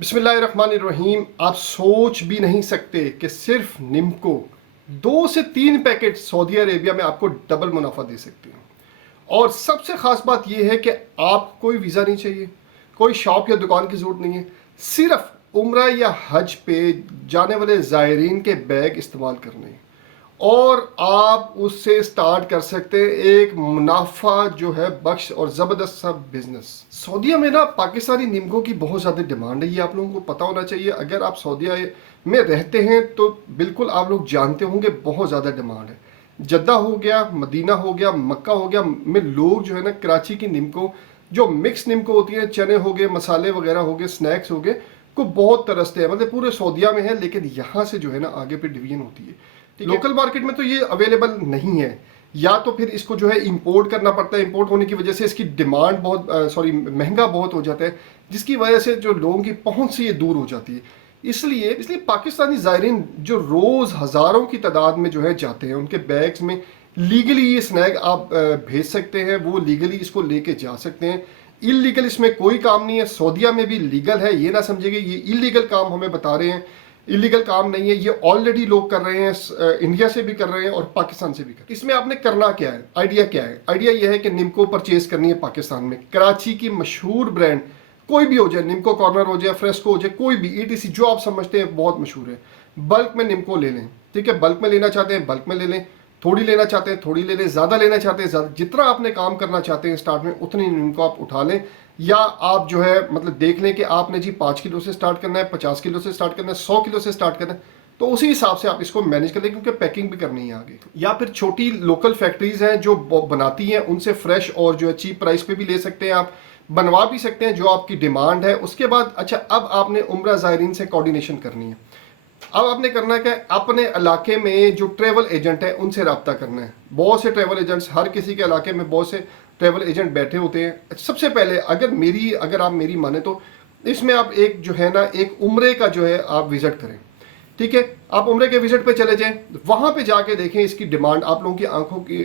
बिस्मिल्लाहिर्रहमानिर्रहीम। आप सोच भी नहीं सकते कि सिर्फ निम्को 2 से 3 पैकेट सऊदी अरेबिया में आपको डबल मुनाफा दे सकते हैं। और सबसे ख़ास बात यह है कि आपको कोई वीज़ा नहीं चाहिए, कोई शॉप या दुकान की ज़रूरत नहीं है। सिर्फ उम्रा या हज पे जाने वाले ज़ायरीन के बैग इस्तेमाल करने हैं और आप उससे स्टार्ट कर सकते हैं एक मुनाफा जो है बख्श और ज़बरदस्त सा बिजनेस। सऊदीया में ना पाकिस्तानी निम्को की बहुत ज़्यादा डिमांड है, ये आप लोगों को पता होना चाहिए। अगर आप सऊदीया में रहते हैं तो बिल्कुल आप लोग जानते होंगे बहुत ज़्यादा डिमांड है। जद्दा हो गया, मदीना हो गया, मक्का हो गया में लोग जो है ना कराची की निम्को जो मिक्स निम्को होती है, चने हो गए, मसाले वगैरह हो गए, स्नैक्स हो गए, को बहुत तरसते हैं। मतलब पूरे सऊदीया में है, लेकिन यहाँ से जो है ना आगे पे डिवीजन होती है। लोकल मार्केट में तो ये अवेलेबल नहीं है, या तो फिर इसको जो है इंपोर्ट करना पड़ता है। इंपोर्ट होने की वजह से इसकी डिमांड बहुत महंगा बहुत हो जाता है, जिसकी वजह से जो लोगों की पहुंच से ये दूर हो जाती है। इसलिए पाकिस्तानी ज़ायरीन जो रोज़ हज़ारों की तादाद में जो है जाते हैं, उनके बैग्स में लीगली ये स्नैक आप भेज सकते हैं, वो लीगली इसको लेके जा सकते हैं। इलीगल इसमें कोई काम नहीं है। सऊदीया में भी लीगल है, ये ना समझिए ये इलीगल काम हमें बता रहे हैं। इलीगल काम नहीं है, ये ऑलरेडी लोग कर रहे हैं, इंडिया से भी कर रहे हैं और पाकिस्तान से भी कर रहे हैं। इसमें आपने करना क्या है, आइडिया क्या है? आइडिया ये है कि निम्को परचेज करनी है पाकिस्तान में। कराची की मशहूर ब्रांड कोई भी हो जाए, निम्को कॉर्नर हो जाए, फ्रेस्को हो जाए, कोई भी ईटीसी जो आप समझते हैं बहुत मशहूर है, बल्क में निम्को ले लें। ठीक है, बल्क में लेना चाहते हैं बल्क में ले लें, थोड़ी लेना चाहते हैं थोड़ी ले लें, ज़्यादा लेना चाहते हैं ज़्यादा। जितना आपने काम करना चाहते हैं स्टार्ट में उतनी निम्को आप उठा लें। या आप जो है मतलब देख लें कि आपने जी 5 किलो से स्टार्ट करना है, 50 किलो से स्टार्ट करना है, 100 किलो से स्टार्ट करना है, तो उसी हिसाब से आप इसको मैनेज कर लें, क्योंकि पैकिंग भी करनी है आगे। या फिर छोटी लोकल फैक्ट्रीज हैं जो बनाती हैं, उनसे फ्रेश और जो है चीप प्राइस पे भी ले सकते हैं, आप बनवा भी सकते हैं जो आपकी डिमांड है। उसके बाद अच्छा, अब आपने उम्रा ज़ायरीन से कोऑर्डिनेशन करनी है। अब आपने करना है कि अपने इलाके में जो ट्रैवल एजेंट है उनसे रब्ता करना है। बहुत से ट्रैवल एजेंट्स, हर किसी के इलाके में बहुत से ट्रैवल एजेंट बैठे होते हैं। सबसे पहले अगर आप मेरी माने तो इसमें आप एक जो है ना एक उम्रे का जो है आप विजिट करें। ठीक है, आप उम्रे के विजिट पे चले जाएं, वहां पे जाके देखें इसकी डिमांड। आप लोगों की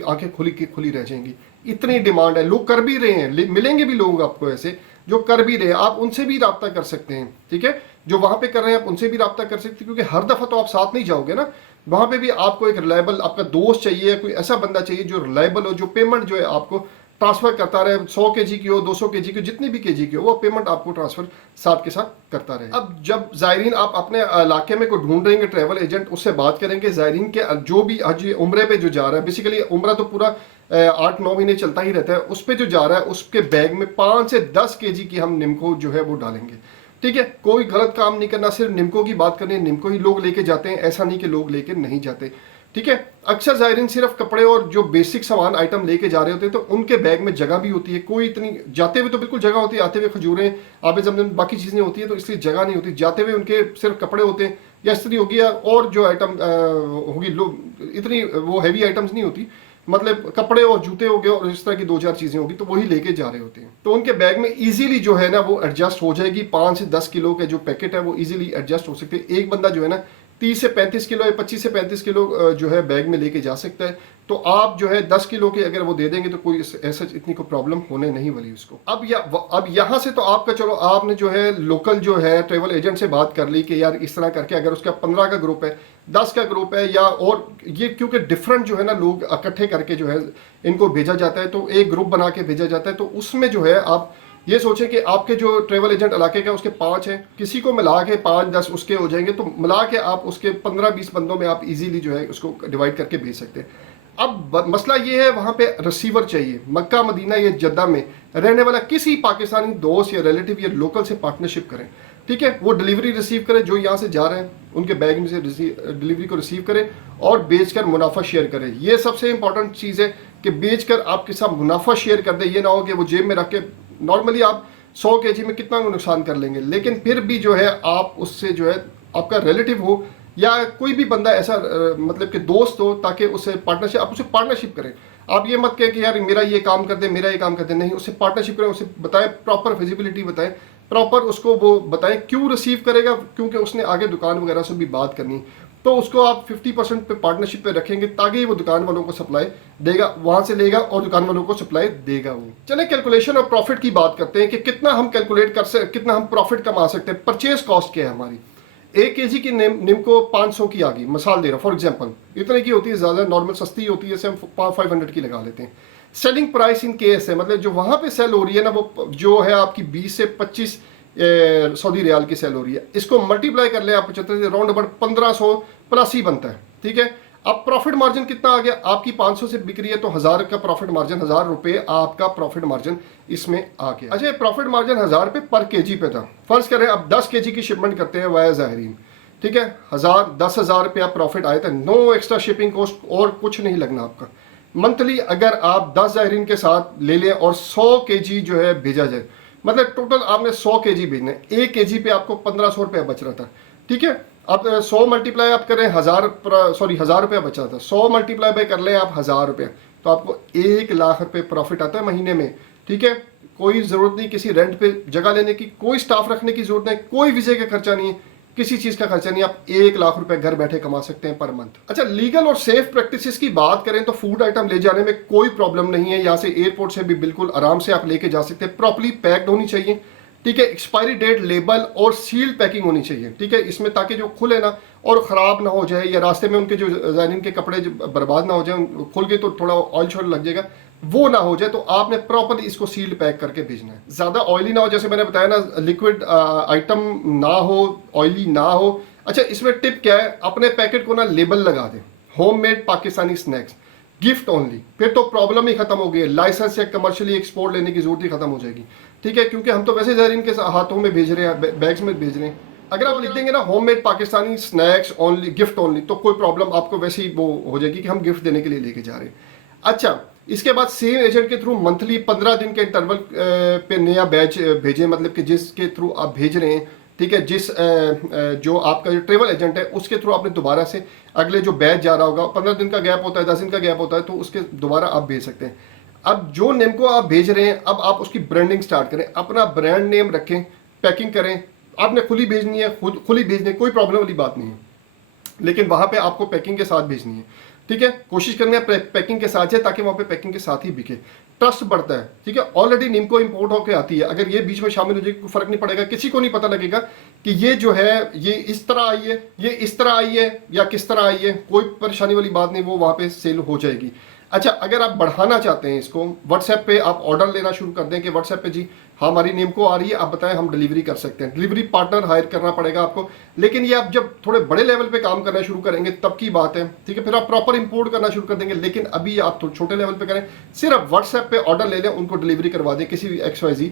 आंखें खुली रह जाएंगी, इतनी डिमांड है। लोग कर भी रहे हैं, मिलेंगे भी लोग आपको ऐसे जो कर भी रहे हैं। आप उनसे भी रब्ता कर सकते हैं। ठीक है, जो वहां पे कर रहे हैं आप उनसे भी रब्ता कर सकते हैं, क्योंकि हर दफा तो आप साथ नहीं जाओगे ना। वहां पे भी आपको एक रिलायबल आपका दोस्त चाहिए, कोई ऐसा बंदा चाहिए जो रिलायबल हो, जो पेमेंट जो है आपको ट्रांसफर करता रहे। 100 केजी की हो, 200 केजी की हो, जितनी भी केजी की हो, वो पेमेंट आपको ट्रांसफर साथ के साथ करता रहे। अब जब ज़ायरीन आप अपने इलाके में को ढूंढ रहेंगे, ट्रैवल एजेंट उससे बात करेंगे। ज़ायरीन के जो भी हज उम्रे पे जो जा रहा है, बेसिकली उम्रा तो पूरा 8-9 महीने चलता ही रहता है, उस पर जो जा रहा है उसके बैग में 5 से 10 केजी की हम निम्को जो है वो डालेंगे। ठीक है, कोई गलत काम नहीं करना, सिर्फ निम्को की बात करनी है। निम्को ही लोग लेके जाते हैं, ऐसा नहीं कि लोग लेके नहीं जाते। ठीक है, अक्सर ज़ायरीन सिर्फ कपड़े और जो बेसिक सामान आइटम लेके जा रहे होते हैं, तो उनके बैग में जगह भी होती है। कोई इतनी जाते हुए तो बिल्कुल जगह होती है, आते हुए खजूरें, आबे ज़मज़म बाकी चीज़ें होती है, तो इसलिए जगह नहीं होती। जाते हुए उनके सिर्फ कपड़े होते हैं या इस्त्री होगी, या और जो आइटम होगी, लोग इतनी वो हैवी आइटम्स नहीं होती, मतलब कपड़े और जूते हो गए और इस तरह की 2-4 चीज़ें होगी, तो वही लेके जा रहे होते हैं। तो उनके बैग में इजीली जो है ना वो एडजस्ट हो जाएगी। 5 से 10 किलो के जो पैकेट है वो इजीली एडजस्ट हो सकते हैं। एक बंदा जो है ना 30 से 35 किलो या 25 से 35 किलो जो है बैग में लेके जा सकता है। तो आप जो है 10 किलो के अगर वो दे देंगे तो कोई ऐसा इतनी कोई प्रॉब्लम होने नहीं वाली उसको। अब यहाँ से तो आपका चलो, आपने जो है लोकल जो है ट्रेवल एजेंट से बात कर ली कि यार इस तरह करके अगर उसका 15 का ग्रुप है, 10 का ग्रुप है, या और ये क्योंकि डिफरेंट जो है ना लोग इकट्ठे करके जो है इनको भेजा जाता है, तो एक ग्रुप बना के भेजा जाता है। तो उसमें जो है आप ये सोचें कि आपके जो ट्रेवल एजेंट इलाके का उसके 5 हैं, किसी को मिला के 5-10 उसके हो जाएंगे, तो मिला के आप उसके 15-20 बंदों में आप इजीली जो है उसको डिवाइड करके भेज सकते हैं। अब मसला ये है, वहाँ पे रसीवर चाहिए। मक्का, मदीना या जद्दा में रहने वाला किसी पाकिस्तानी दोस्त या रिलेटिव या लोकल से पार्टनरशिप करें। ठीक है, वो डिलीवरी रिसीव करे, जो यहाँ से जा रहे हैं उनके बैग में से डिलीवरी को रिसीव करे और बेचकर मुनाफा शेयर करे। ये सबसे इंपॉर्टेंट चीज़ है कि बेचकर आपके साथ मुनाफा शेयर कर दे। ये ना हो कि वो जेब में रख के, नॉर्मली आप 100 केजी में कितना नुकसान कर लेंगे, लेकिन फिर भी जो है आप उससे जो है आपका रिलेटिव हो या कोई भी बंदा ऐसा मतलब कि दोस्त हो, ताकि उससे पार्टनरशिप, आप उससे पार्टनरशिप करें। आप ये मत कहें कि यार मेरा ये काम कर दे, मेरा ये काम कर दे, नहीं, उससे पार्टनरशिप करें, उसे बताएं, प्रॉपर फिजिबिलिटी बताएं, प्रॉपर उसको वो बताएं क्यों रिसीव करेगा, क्योंकि उसने आगे दुकान वगैरह से भी बात करनी। तो उसको आप 50% पे पार्टनरशिप पे रखेंगे ताकि वो दुकान वालों को सप्लाई देगा, वहां से लेगा और दुकान वालों को सप्लाई देगा वो। चले कैलकुलेशन और प्रॉफिट की बात करते हैं कि कितना हम कैलकुलेट कर सकते, कितना हम प्रॉफिट कमा सकते हैं। परचेज कॉस्ट क्या है हमारी, 1 केजी की निम्को 500 की आ गई, मिसाल दे रहा हूँ फॉर एग्जांपल, इतने की होती है, ज़्यादा नॉर्मल सस्ती होती है, जैसे हम 500 की लगा लेते हैं। सेलिंग प्राइस इन केस है, मतलब जो वहाँ पे सेल हो रही है ना, वो जो है आपकी 20 से 25 सऊदी रियाल की सेल हो रही है। इसको मल्टीप्लाई कर ले आप 75 से, राउंड अबाउट 1500 प्लस ही बनता है, ठीक है। अब प्रॉफिट मार्जिन कितना आ गया, आपकी 500 से बिक रही है तो 1000 का प्रॉफिट मार्जिन, 1000 रुपये आपका प्रॉफिट मार्जिन इसमें आ गया। अच्छा, प्रॉफिट मार्जिन 1000 रुपये पर केजी पे था। फर्ज करें अब 10 केजी की शिपमेंट करते हैं वाया ज़ाहिरीन, ठीक है, 10,000 रुपये आप प्रॉफिट आए थे, नो एक्स्ट्रा शिपिंग कॉस्ट और कुछ नहीं लगना आपका। मंथली अगर आप 10 ज़ाहिरीन के साथ ले लें और 100 केजी जो है भेजा जाए, मतलब टोटल आपने 100 केजी भेजने, 1 केजी पे आपको 1500 रुपया बच रहा था, ठीक है। अब 100 मल्टीप्लाई आप करें 1000 रुपया बचा था, 100 मल्टीप्लाई बाय कर लें आप 1000 रुपये, तो आपको 1 लाख रुपये प्रॉफिट आता है महीने में, ठीक है। कोई ज़रूरत नहीं किसी रेंट पे जगह लेने की, कोई स्टाफ रखने की ज़रूरत नहीं, कोई वीज़े का खर्चा नहीं है, किसी चीज़ का खर्चा नहीं, आप 1 लाख रुपए घर बैठे कमा सकते हैं पर मंथ। अच्छा, लीगल और सेफ प्रैक्टिसेस की बात करें तो फूड आइटम ले जाने में कोई प्रॉब्लम नहीं है, यहाँ से एयरपोर्ट से भी बिल्कुल आराम से आप लेके जा सकते हैं। प्रॉपर्ली पैक्ड होनी चाहिए, ठीक है, एक्सपायरी डेट, लेबल और सील पैकिंग होनी चाहिए, ठीक है, इसमें ताकि जो खुले ना और ख़राब ना हो जाए, या रास्ते में उनके जो ज़ायरीन के कपड़े जो बर्बाद ना हो जाए, खुल के तो थोड़ा ऑयल शॉयल लग जाएगा, वो ना हो जाए, तो आपने प्रॉपर्ली इसको सील पैक करके भेजना है। ज़्यादा ऑयली ना हो, जैसे मैंने बताया ना, लिक्विड आइटम ना हो, ऑयली ना हो। अच्छा, इसमें टिप क्या है, अपने पैकेट को ना लेबल लगा दें, homemade Pakistani snacks, gift only, फिर तो प्रॉब्लम ही खत्म हो गई, लाइसेंस या कमर्शियली एक्सपोर्ट लेने की जरूरत ही खत्म हो जाएगी, ठीक है, क्योंकि हम तो वैसे ज़ायरीन के हाथों में भेज रहे हैं, बैग्स में भेज रहे हैं। अगर आप लिख देंगे ना homemade Pakistani snacks only, gift only, तो कोई प्रॉब्लम आपको वैसे ही वो हो जाएगी कि हम गिफ्ट देने के लिए लेके जा रहे हैं। अच्छा, इसके बाद सेम एजेंट के थ्रू मंथली 15 दिन के इंटरवल पे नया बैच भेजें, मतलब कि जिसके थ्रू आप भेज रहे हैं, ठीक है, जो आपका जो ट्रेवल एजेंट है उसके थ्रू आपने दोबारा से अगले जो बैच जा रहा होगा, 15 दिन का गैप होता है, 10 दिन का गैप होता है, तो उसके दोबारा आप भेज सकते हैं। अब जो नेम को आप भेज रहे हैं, अब आप उसकी ब्रांडिंग स्टार्ट करें, अपना ब्रांड नेम रखें, पैकिंग करें। आपने खुली भेजनी है, खुद खुली भेजनी है, कोई प्रॉब्लम वाली बात नहीं है, लेकिन वहाँ पे आपको पैकिंग के साथ भेजनी है, ठीक है। कोशिश करनी है पैकिंग के साथ है, ताकि वहाँ पे पैकिंग के साथ ही बिके, ट्रस्ट बढ़ता है, ठीक है। ऑलरेडी निम्को इंपोर्ट होकर आती है, अगर ये बीच में शामिल हो जाएगी कोई फर्क नहीं पड़ेगा, किसी को नहीं पता लगेगा कि ये जो है ये इस तरह आई है, ये इस तरह आई है या किस तरह आई है, कोई परेशानी वाली बात नहीं, वो वहाँ पे सेल हो जाएगी। अच्छा, अगर आप बढ़ाना चाहते हैं इसको, व्हाट्सएप पे आप ऑर्डर लेना शुरू कर दें कि व्हाट्सएप पे जी हाँ हमारी नेम को आ रही है, आप बताएं, हम डिलीवरी कर सकते हैं। डिलीवरी पार्टनर हायर करना पड़ेगा आपको, लेकिन ये आप जब थोड़े बड़े लेवल पे काम करना शुरू करेंगे तब की बात है, ठीक है। फिर आप प्रॉपर इंपोर्ट करना शुरू कर देंगे, लेकिन अभी आप तो छोटे लेवल पे करें, सिर्फ व्हाट्सएप पे ऑर्डर ले लें, उनको डिलीवरी करवा दें, किसी भी XYZ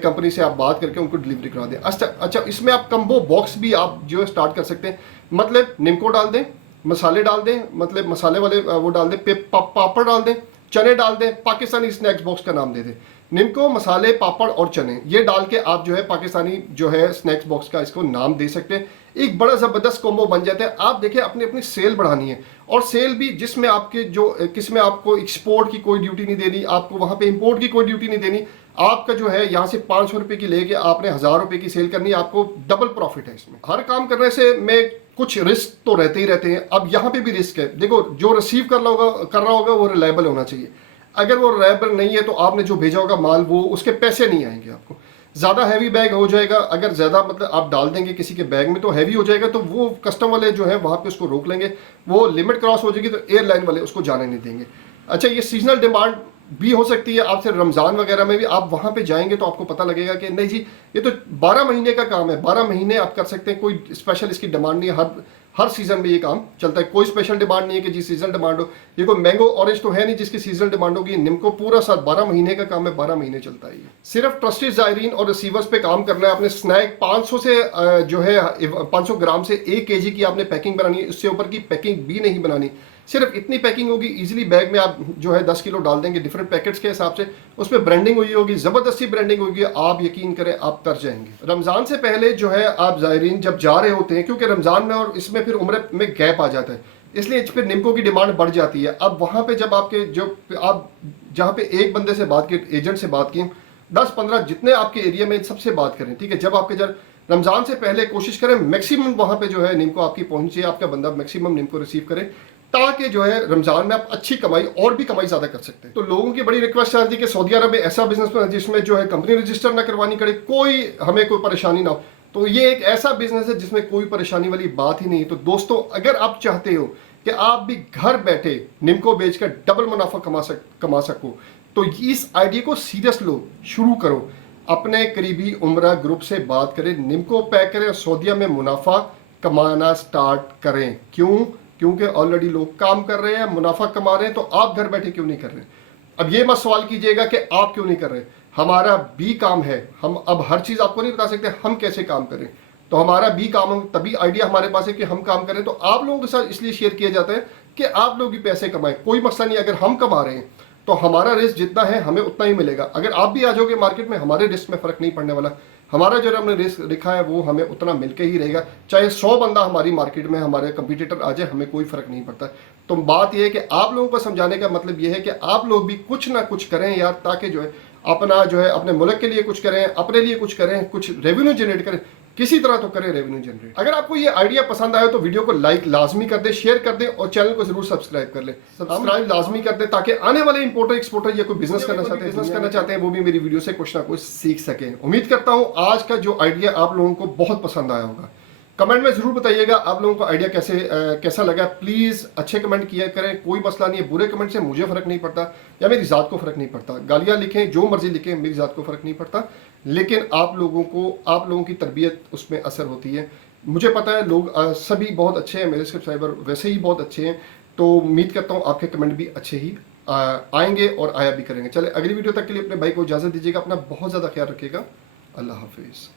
कंपनी से आप बात करके उनको डिलीवरी करवा दें। अच्छा, इसमें आप कम्बो बॉक्स भी आप जो है स्टार्ट कर सकते हैं, मतलब निम्को डाल दें, मसाले डाल दें, मतलब मसाले वाले वो डाल दें, पापड़ डाल दें, चने डाल दें, पाकिस्तानी स्नैक्स बॉक्स का नाम दे दें, निम्को मसाले पापड़ और चने, ये डाल के आप जो है पाकिस्तानी जो है स्नैक्स बॉक्स का इसको नाम दे सकते हैं। एक बड़ा ज़बरदस्त कॉम्बो बन जाता है। आप देखिए, अपनी अपनी सेल बढ़ानी है, और सेल भी जिसमें आपके जो किसमें आपको एक्सपोर्ट की कोई ड्यूटी नहीं देनी, आपको वहाँ पे इंपोर्ट की कोई ड्यूटी नहीं देनी, आपका जो है यहाँ से 500 रुपये की लेके आपने 1000 रुपये की सेल करनी है, आपको डबल प्रॉफिट है इसमें। हर काम करने से में कुछ रिस्क तो रहते ही रहते हैं, अब यहाँ पे भी रिस्क है। देखो, जो रिसीव कर रहा होगा वो रिलायबल होना चाहिए, अगर वो रिलायबल नहीं है तो आपने जो भेजा होगा माल, वो उसके पैसे नहीं आएंगे आपको। ज़्यादा हैवी बैग हो जाएगा, अगर ज़्यादा मतलब आप डाल देंगे किसी के बैग में तो हैवी हो जाएगा, तो वो कस्टम वाले जो है वहाँ पे उसको रोक लेंगे, वो लिमिट क्रॉस हो जाएगी तो एयरलाइन वाले उसको जाने नहीं देंगे। अच्छा, ये सीजनल डिमांड भी हो सकती है आपसे, रमज़ान वगैरह में भी आप वहाँ पे जाएंगे तो आपको पता लगेगा कि नहीं जी, ये तो 12 महीने का काम है, 12 महीने आप कर सकते हैं, कोई स्पेशल इसकी डिमांड नहीं है, हर सीजन में ये काम चलता है, कोई स्पेशल डिमांड नहीं है कि जी सीजनल डिमांड हो। ये कोई मैंगो ऑरेंज तो है नहीं जिसकी सीजनल डिमांड होगी, निम्को पूरा साल 12 महीने का काम है, 12 महीने चलता है। सिर्फ ट्रस्टेड ज़ायरीन और रिसीवर्स पे काम करना है। आपने स्नैक 500 से जो है 500 ग्राम से 1 केजी की आपने पैकिंग बनानी है, उससे ऊपर की पैकिंग भी नहीं बनानी, सिर्फ इतनी पैकिंग होगी। इजीली बैग में आप जो है 10 किलो डाल देंगे डिफरेंट पैकेट्स के हिसाब से, उसमें ब्रांडिंग हुई होगी, ज़बरदस्ती ब्रांडिंग होगी, आप यकीन करें आप तर जाएंगे। रमज़ान से पहले जो है आप ज़ायरीन जब जा रहे होते हैं, क्योंकि रमज़ान में और इसमें फिर उम्र में गैप आ जाता है, इसलिए फिर निम्को की डिमांड बढ़ जाती है। अब वहाँ पे जब आपके जो आप जहाँ पे एक बंदे से बात की, एजेंट से बात की, 10-15 जितने आपके एरिया में सबसे बात करें, ठीक है। जब आपके जब रमज़ान से पहले कोशिश करें मैक्सिमम वहाँ पे जो है निम्को आपकी पहुँचे, आपका बंदा मैक्सिमम निम्को रिसीव करे, ताकि जो है रमज़ान में आप अच्छी कमाई और भी कमाई ज़्यादा कर सकते हैं। तो लोगों की बड़ी रिक्वेस्ट आ रही थी कि सऊदी अरब में ऐसा बिजनेस है जिसमें जो है कंपनी रजिस्टर ना करवानी पड़े, कोई हमें कोई परेशानी ना हो। तो ये एक ऐसा बिजनेस है जिसमें कोई परेशानी वाली बात ही नहीं। तो दोस्तों, अगर आप चाहते हो कि आप भी घर बैठे निम्को बेचकर डबल मुनाफा कमा सको, तो इस आइडिया को सीरियस लो, शुरू करो। अपने करीबी उमरा ग्रुप से बात करें, निम्को पैक करें और सऊदीया में मुनाफा कमाना स्टार्ट करें। क्यों? क्योंकि ऑलरेडी लोग काम कर रहे हैं, मुनाफा कमा रहे हैं, तो आप घर बैठे क्यों नहीं कर रहे? अब ये मत सवाल कीजिएगा कि आप क्यों नहीं कर रहे। हमारा भी काम है, हम अब हर चीज़ आपको नहीं बता सकते हम कैसे काम करें। तो हमारा भी काम, तभी आइडिया हमारे पास है कि हम काम करें। तो आप लोगों के साथ इसलिए शेयर किया जाता है कि आप लोग भी पैसे कमाएं। कोई मसला नहीं, अगर हम कमा रहे हैं तो हमारा रिस्क जितना है हमें उतना ही मिलेगा। अगर आप भी आ जाओगे मार्केट में, हमारे रिस्क में फ़र्क नहीं पड़ने वाला। हमारा जो हमने रिस्क लिखा है वो हमें उतना मिलके ही रहेगा। चाहे 100 बंदा हमारी मार्केट में हमारे कंपटीटर आ जाए, हमें कोई फ़र्क नहीं पड़ता। तो बात यह है कि आप लोगों को समझाने का मतलब यह है कि आप लोग भी कुछ ना कुछ करें यार, ताकि जो है अपने मुल्क के लिए कुछ करें, अपने लिए कुछ करें, कुछ रेवेन्यू जनरेट करें, किसी तरह तो करें रेवेन्यू जनरेट। अगर आपको ये आइडिया पसंद आए तो वीडियो को लाइक लाजमी कर दे, शेयर कर दे और चैनल को जरूर सब्सक्राइब कर ले। सब्सक्राइब लाजमी कर दे ताकि आने वाले इंपोर्टर एक्सपोर्टर या कोई बिजनेस करना चाहते हैं वो भी मेरी वीडियो से कुछ ना कुछ सीख सकें। उम्मीद करता हूँ आज का जो आइडिया आप लोगों को बहुत पसंद आया होगा। कमेंट में जरूर बताइएगा आप लोगों को आइडिया कैसा लगा। प्लीज़ अच्छे कमेंट किया करें, कोई मसला नहीं है। बुरे कमेंट से मुझे फ़र्क नहीं पड़ता या मेरी ज़ात को फ़र्क नहीं पड़ता। गालियाँ लिखें, जो मर्जी लिखें, मेरी ज़ात को फ़र्क नहीं पड़ता। लेकिन आप लोगों की तरबियत उसमें असर होती है। मुझे पता है लोग सभी बहुत अच्छे हैं, मेरे सब्सक्राइबर वैसे ही बहुत अच्छे हैं। तो उम्मीद करता हूँ आपके कमेंट भी अच्छे ही आएंगे और आया भी करेंगे। चले अगली वीडियो तक के लिए अपने भाई को इजाज़त दीजिएगा। अपना बहुत ज़्यादा ख्याल रखिएगा। अल्लाह हाफिज़।